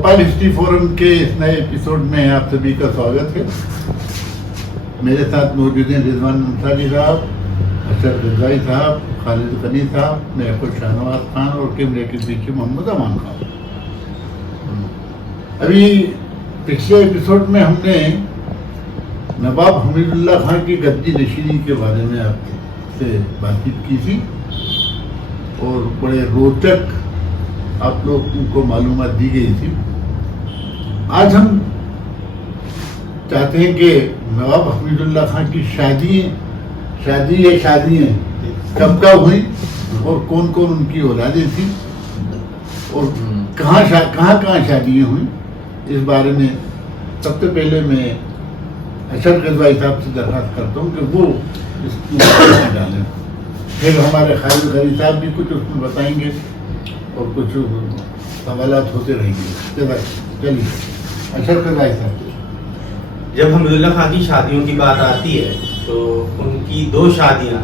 Bhopal history forum के इस नए एपिसोड में आप सभी का स्वागत है। मेरे साथ मौजूद हैं रिजवान अंसारी साहब, अशरफ रिजवाई साहब, खालिद गनी साहब, मेरे को शाहनवाज खान और कैमरे के पीछे मोहम्मद अमान खान। अभी पिछले एपिसोड में हमने नवाब हमीदुल्लाह खान की गद्दी नशीनी के बारे में आपसे बातचीत की थी और बड़े रोचक आप लोगों को मालूमात दी गई थी। आज हम चाहते हैं कि नवाब हमीदुल्लाह खान की शादियाँ कब कब हुई और कौन कौन उनकी औलादें थी और कहाँ शादियाँ हुई, इस बारे में सबसे पहले मैं अशरफ रिजवाई साहब से दरख्वास्त करता हूँ कि वो इसमें डालें। फिर हमारे खालिद गनी साहब भी कुछ उसमें बताएंगे और कुछ सवालात होते रहेंगे। चलिए अशरफ रिजवाई साहब। जब हमीदुल्लाह खान की शादियों की बात आती है तो उनकी दो शादियाँ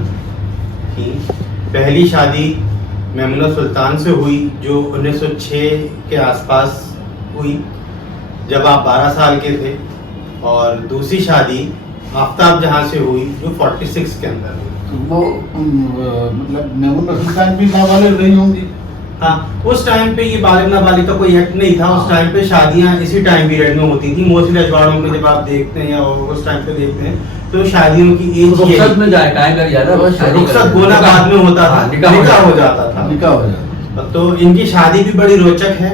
थी। पहली शादी मैमुना सुल्तान से हुई जो 1906 के आसपास हुई जब आप 12 साल के थे, और दूसरी शादी आफ्ताब जहाँ से हुई जो 46 के अंदर हुई। तो वो मतलब मैमुना सुल्तान भी नाबालिग रही होंगी। हाँ, उस टाइम पे ये बालिग नाबालिग का कोई एक्ट नहीं था। उस टाइम पे शादियाँ इसी टाइम पीरियड में होती थी। मोस्टली अजवाड़ों में जब आप देखते हैं या उस टाइम पे देखते हैं तो शादियों की एज रुखसत में जाए टाइम लग जाता है, शादी रुखसत गोना बाद में होता था, निकाह हो जाता था। तो इनकी शादी भी बड़ी रोचक है।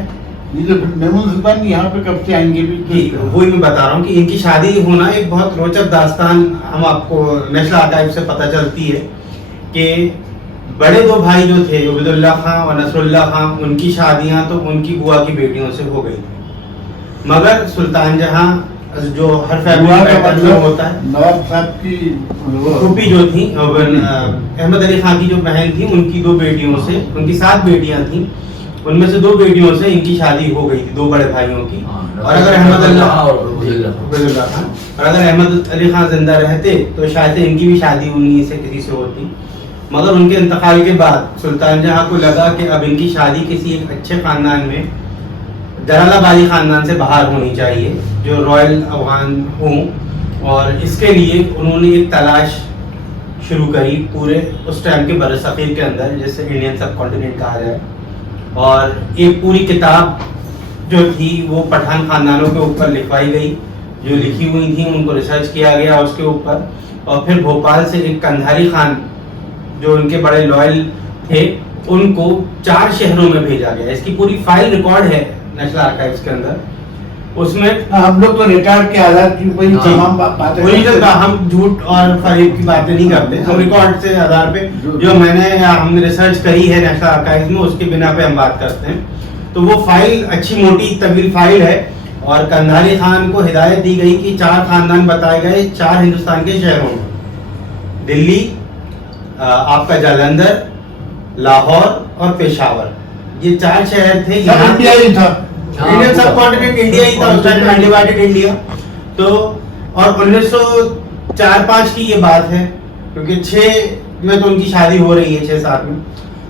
ये जो मैमुना सुल्तान यहाँ पे कब से आएंगे भी, वही मैं बता रहा हूँ कि इनकी शादी होना एक बहुत रोचक दास्तान हम आपको नेशनल आर्काइव से पता चलती है कि बड़े दो भाई जो थे उबैदुल्लाह खान और नसरुल्लाह खान, उनकी शादियां तो उनकी बुआ की बेटियों से हो गई थी। मगर सुल्तान जहां जो हर फैमिली पैटर्न में होता है, नवाब साहब की फूफी जो थी अहमद अली खान की जो बहन थी, उनकी दो बेटियों से, उनकी 7 बेटियां थी, उनमें से 2 बेटियों से इनकी शादी हो गई थी, 2 बड़े भाइयों की। और अगर अहमद अली खान जिंदा रहते तो शायद इनकी भी शादी उन्हीं से किसी से होती। मगर उनके इंतकाल के बाद सुल्तान जहां को लगा कि अब इनकी शादी किसी एक अच्छे खानदान में, जलालाबादी खानदान से बाहर होनी चाहिए जो रॉयल अफगान हों, और इसके लिए उन्होंने एक तलाश शुरू करी पूरे उस टाइम के बरसग़ीर के अंदर, जिसे इंडियन सब कॉन्टिनेंट कहा जाए। और एक पूरी किताब जो थी वो पठान खानदानों के ऊपर लिखवाई गई, जो लिखी हुई थी उनको रिसर्च किया गया उसके ऊपर। और फिर भोपाल से एक कंधारी खान जो उनके बड़े लॉयल थे, उनको 4 शहरों में भेजा गया। इसकी पूरी फाइल रिकॉर्ड है नेशनल आर्काइव्स के अंदर। उसमें हम लोग तो रिकॉर्ड के आधार की तमाम बातें, हम झूठ और फरेब की बातें नहीं करते, हम रिकॉर्ड से आधार पे जो हमने रिसर्च करी है नेशनल आर्काइव्स में, उसके बिना पे हम बात करते हैं। तो वो फाइल अच्छी मोटी तवील फाइल है और कंधारी खान को हिदायत दी गई कि 4 खानदान बताए गए 4 हिंदुस्तान के शहरों में, दिल्ली, आपका जालंधर, लाहौर और पेशावर, ये 4 शहर थे। इंडिया ही था, इंडियन सब कॉन्टिनेंट इंडिया ही था उस टाइम, अनडिवाइडेड इंडिया। तो और 1904-5 की ये बात है, क्योंकि 6 में तो उनकी शादी हो रही है, 6-7 में।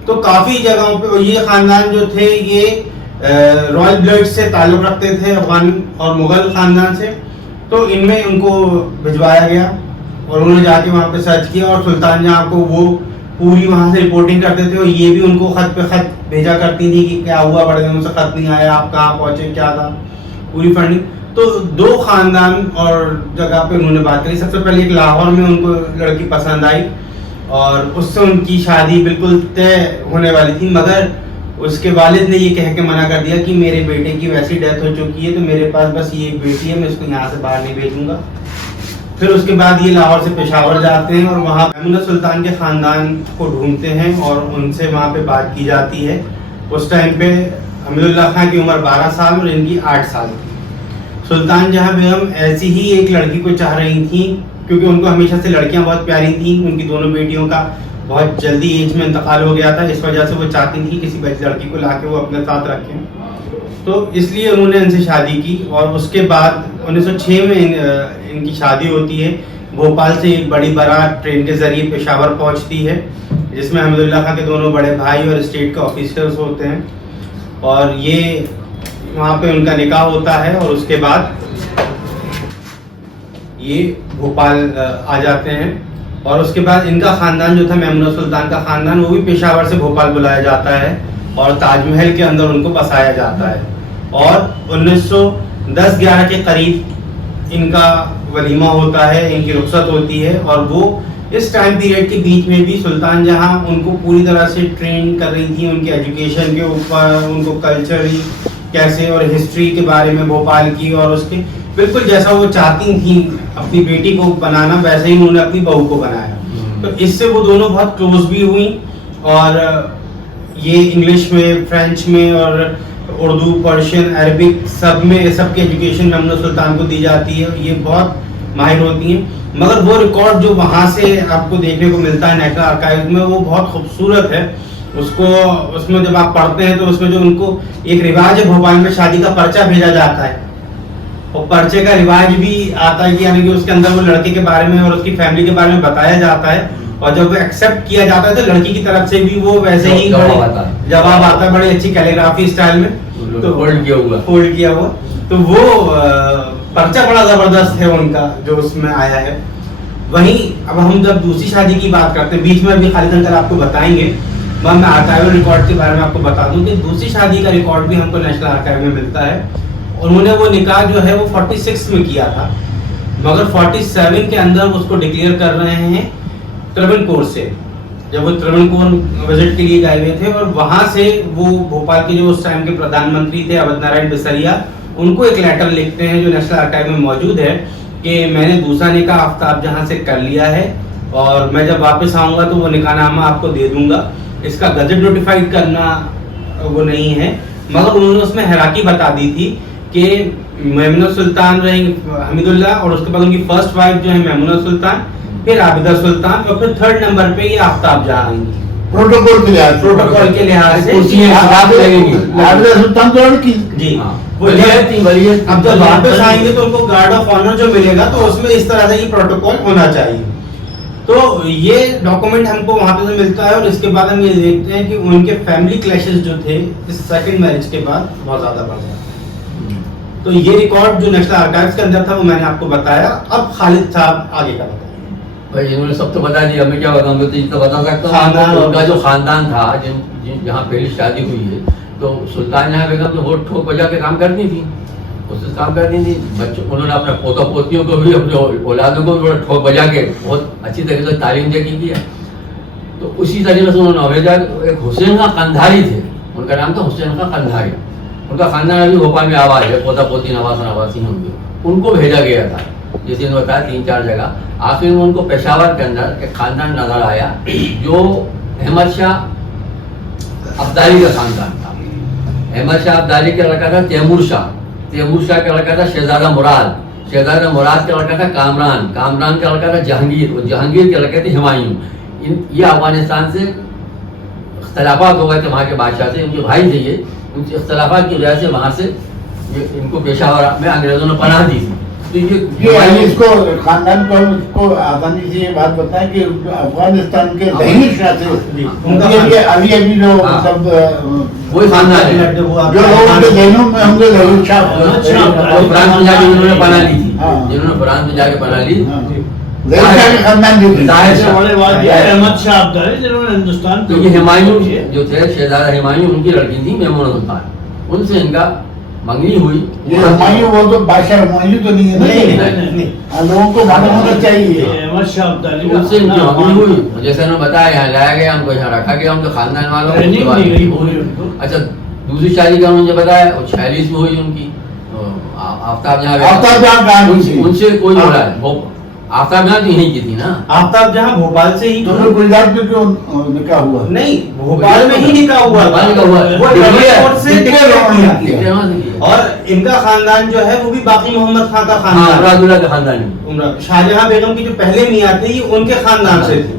तो काफी जगहों पे ये खानदान जो थे ये रॉयल ब्लड से ताल्लुक रखते थे, अफगान और मुगल खानदान से। तो इनमें उनको भिजवाया गया और उन्होंने जाके वहाँ पे सर्च किया, और सुल्तान जहाँ को वो पूरी वहाँ से रिपोर्टिंग करते थे, और ये भी उनको खत पे खत भेजा करती थी कि क्या हुआ, बड़े दिनों से खत नहीं आया, आप कहाँ पहुँचे, क्या था, पूरी फंडिंग। तो 2 खानदान और जगह पे उन्होंने बात करी। सबसे पहले एक लाहौर में उनको लड़की पसंद आई और उससे उनकी शादी बिल्कुल तय होने वाली थी, मगर उसके वालिद ने ये कह के मना कर दिया कि मेरे बेटे की वैसी डेथ हो चुकी है तो मेरे पास बस ये एक बेटी है, मैं इसको यहाँ से बाहर नहीं भेजूंगा। फिर उसके बाद ये लाहौर से पेशावर जाते हैं और वहाँ मैमुना सुल्तान के खानदान को ढूंढते हैं और उनसे वहाँ पे बात की जाती है। उस टाइम पे हमीदुल्लाह खान की उम्र 12 साल और इनकी 8 साल थी। सुल्तान जहाँ बेगम ऐसी ही एक लड़की को चाह रही थी, क्योंकि उनको हमेशा से लड़कियां बहुत प्यारी थी। उनकी दोनों बेटियों का बहुत जल्दी एज में इंतकाल हो गया था, इस वजह से वो चाहती थी किसी लड़की को लाके वो अपने साथ रखें, तो इसलिए उन्होंने इनसे शादी की। और उसके बाद 1906 में इनकी शादी होती है। भोपाल से एक बड़ी बारात ट्रेन के जरिए पेशावर पहुंचती है, जिसमें हमीदुल्लाह खान के दोनों बड़े भाई और स्टेट के ऑफिसर्स होते हैं। और ये वहाँ पे उनका निकाह होता है और उसके बाद ये भोपाल आ जाते हैं। और उसके बाद इनका खानदान जो था मेमुना सुल्तान का खानदान, वो भी पेशावर से भोपाल बुलाया जाता है और ताजमहल के अंदर उनको बसाया जाता है। और 1910-11 के करीब इनका वलीमा होता है, इनकी रुखसत होती है। और वो इस टाइम पीरियड के बीच में भी सुल्तान जहां उनको पूरी तरह से ट्रेन कर रही थी उनके एजुकेशन के ऊपर, उनको कल्चरली कैसे और हिस्ट्री के बारे में भोपाल की, और उसके बिल्कुल जैसा वो चाहती थी अपनी बेटी को बनाना, वैसे ही उन्होंने अपनी बहू को बनाया। तो इससे वो दोनों बहुत क्लोज भी हुई और ये इंग्लिश में, फ्रेंच में और उर्दू, पर्शियन, अरबिक सब में सबकी एजुकेशन मेमुना सुल्तान को दी जाती है। ये बहुत माहिर होती हैं। मगर वो रिकॉर्ड जो वहाँ से आपको देखने को मिलता है नेशनल आर्काइव में, वो बहुत खूबसूरत है। उसको उसमें जब आप पढ़ते हैं तो उसमें जो उनको एक रिवाज है भोपाल में, शादी का पर्चा भेजा जाता है और पर्चे का रिवाज भी आता है कि यानी कि उसके अंदर वो लड़के के बारे में और उसकी फैमिली के बारे में बताया जाता है। और जब वो एक्सेप्ट किया जाता है तो लड़की की तरफ से भी वो वैसे ही जवाब आता है, बड़ी अच्छी कैलीग्राफी स्टाइल में, तो फोल्ड किया हुआ। तो वो पर्चा बड़ा जबरदस्त है उनका जो उसमें आया है। वहीं अब हम जब दूसरी शादी की बात करते हैं, बीच में अभी खालिद अंकल आपको बताएंगे, मैं आर्काइवल रिकॉर्ड के बारे में आपको बता दूं कि दूसरी शादी का रिकॉर्ड भी हमको नेशनल आर्काइव में मिलता है। उन्होंने वो निकाह जो है वो 46 में किया था, मगर 47 के अंदर उसको डिक्लेयर कर रहे हैं त्रावणकोर से, जब वो त्रावणकोर विजिट के लिए गए हुए थे। और वहां से वो भोपाल के जो उस टाइम के प्रधानमंत्री थे अवध नारायण बिसरिया, उनको एक लेटर लिखते हैं जो नेशनल आर्काइव में मौजूद है कि मैंने दूसरा निकाह आफ्ताब जहां से कर लिया है और मैं जब वापस आऊंगा तो वो निकाहनामा आपको दे दूंगा। इसका गजट नोटिफाइड करना वो नहीं है, मगर उन्होंने उसमें हैराकी बता दी थी कि मेमुना सुल्तान रहेंगी हमीदुल्लाह, और उसके बाद उनकी फर्स्ट वाइफ जो है मेमुना सुल्तान, फिर आबिदा सुल्तान, और फिर थर्ड नंबर पे ये आफ्ताब जहां आएंगी। प्रोटोकॉल के लिहाज से आबिदा सुल्तान तो लड़की जी वलीयत अब जब वापस आएंगे तो उनको गार्ड ऑफ ऑनर जो मिलेगा तो उसमें इस तरह से ये प्रोटोकॉल होना चाहिए। तो ये डॉक्यूमेंट हमको वहां पे से मिलता है। और इसके बाद हम ये देखते हैं कि उनके फैमिली क्लैशेस जो थे इस सेकंड मैरिज के बाद बहुत ज्यादा बढ़ गए। तो ये रिकॉर्ड जो नेशनल आर्काइव्स के अंदर था वो मैंने आपको बताया। अब खालिद साहब आगे का बताएंगे। भाई इन्होंने सब तो बता दिया, मैं क्या बताऊंगा, तो ये तो बता सकता हूँ। उनका जो खानदान था जहाँ पहली शादी हुई है, तो सुल्तान जहाँ बेगम तो वो ठोक बजा के काम करती थी, उससे काम करती थी। बच्चों उन्होंने अपने पोता पोतियों को भी, अपने औलादों को भी ठोक बजा के बहुत अच्छी तरीके से तालीम दे के किया। तो उसी तरीके से उन्होंने भेजा। एक हुसैन का कंधारी थे, उनका नाम था हुसैन का कंधारी। उनका खानदान अभी भोपाल में आबाद है, पोता पोती नवासा नवासी होंगे, उनको भेजा गया था जैसे इन्होंने बताया 3-4 जगह। आखिर में उनको पेशावर के अंदर एक खानदान नजर आया जो अहमद शाह अब्दाली का खानदान था। अहमद शाह अब्दाली का लड़का था तैमूर शाह, तैमूर शाह का लड़का था शहजादा मुराद, शहजादा मुराद का लड़का था कामरान, कामरान का लड़का था जहांगीर, और जहांगीर के लड़के थे हुमायूं। ये अफगानिस्तान से इख्तलाफात हो गए थे वहाँ के बादशाह से, उनके भाई थे ये, उनके इख्तलाफात की वजह से वहाँ से इनको पेशावर में अंग्रेजों ने पनाह दी थी। तो ये इसको खानदान पर उसको आसानी से ये बात बताएं कि अफगानिस्तान के दहीर शाह से अभी अभी जो सब वही खानदान है जो लोगों के जहनों में होंगे दहीर शाह कुरान में जाके उन्होंने बना ली थी, जिन्होंने कुरान में जाके बना ली खानदान जो थे। अहमद शाह अब्दाली जिन्होंने हिंदुस्तान, तो ये हुमायूं जो थे, शहजादा हुमायूं, उनकी लड़की थी मेमुना सुल्तान, उनसे इनका मंगनी हुई। ये हुमायूं वो तो बादशाह हुमायूं तो नहीं है ना, लोगों को मालूम होना चाहिए। अहमद शाह अब्दाली उनसे इनकी मंगनी हुई, जैसे उन्होंने बताया यहाँ लाया गया, हमको यहाँ रखा गया, उनके खानदान वालों को। अच्छा, दूसरी शादी का उन्होंने बताया 46 में हुई उनकी, आफ्ताब जहाँ उनसे कोई हो रहा है, आफ्ताब जहाँ यहीं की थी ना, आफ्ताब जहाँ भोपाल से ही, तो गुजरात में क्यों निकाह हुआ? नहीं, भोपाल में ही निकाह हुआ था। और इनका खानदान जो है वो भी बाकी मोहम्मद खान का खानदान, शाहजहां बेगम की जो पहले मियां थे ये उनके खानदान से थे।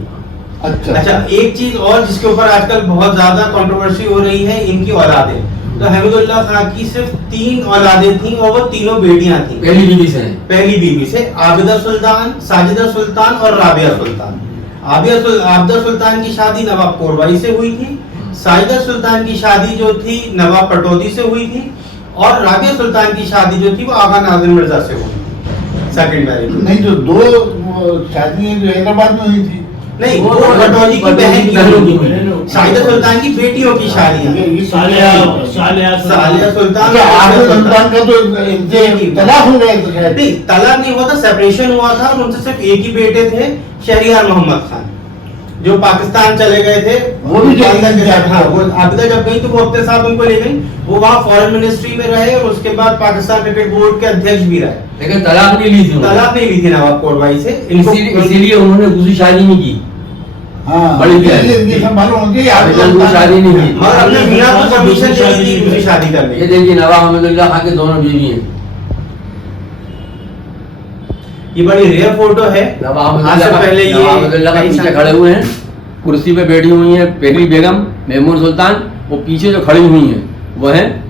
अच्छा, एक चीज और जिसके ऊपर आजकल बहुत ज्यादा कंट्रोवर्सी हो रही है, इनकी औलादें। तो हमीदुल्लाह खान की सिर्फ 3 औलादें थी और वो तीनों बेटियां थी पहली बीवी से आबिदा सुल्तान, साजिदा सुल्तान और राबिया सुल्तान। आबिदा सुल्तान की शादी नवाब कोरवाई से हुई थी, साजिदा सुल्तान की शादी जो थी नवाब पटौदी से हुई थी, और राबिया सुल्तान की शादी जो थी वो आगा नाज़िर मिर्जा से हुई, सेकंड मैरिज। नहीं, जो दो शादियां जो हैदराबाद में हुई थी, नहीं, वो वो भटौजी की बहन की बहनों की हुई। हुई। शाहिदा सुल्तान की बेटियों की शादियां। सालिया सुल्तान अच्छा, और आगे सुल्तान। सुल्तान का तो इनसे तलाक हो गया था शायद। नहीं, तलाक नहीं हुआ था, सेपरेशन हुआ था और उनसे सिर्फ एक ही बेटे थे, शहरियार मोहम्मद खान, जो पाकिस्तान चले गए थे। वो भी आबिदा के साथ, हाँ, वो- वो आबिदा जब गई तो वो अपने साथ उनको ले गई। वो वहाँ फॉरेन मिनिस्ट्री में रहे और उसके बाद पाकिस्तान क्रिकेट बोर्ड के अध्यक्ष भी रहे। लेकिन तलाक नहीं ली थी उन्होंने। तलाक नहीं ली थी नवाब कोटभाई से। इसीलिए उन्होंने दूसरी शादी नहीं की। हाँ, बड़ी बहन। ये सब मालूम होती है, आगे बेगम को शादी नहीं की। और अपने मियां को परमिशन दे दी थी दूसरी शादी करने ये की। देखिए नवाब अहमदुल्लाह खान के दोनों बीवी हैं। ये बड़ी रेयर फोटो है। नवाब आज से पहले ये अहमदुल्लाह का कई पीछे साल- खड़े हुए हैं, कुर्सी पे बैठी हुई हैं पहली बेगम मेमून सुल्तान, वो पीछे जो खड़ी हुई हैं वो हैं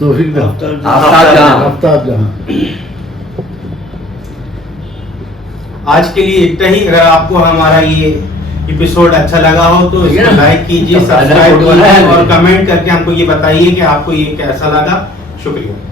तो फिर आफ्ताब जहां। आफ्ताब जहां। आज के लिए इतना ही। अगर आपको हमारा ये एपिसोड अच्छा लगा हो तो ठीक है इसको ना? लाइक कीजिए, तो सब्सक्राइब फोटो बनाया कीजिए है। और कमेंट करके हमको ये बताइए कि आपको ये कैसा लगा। शुक्रिया।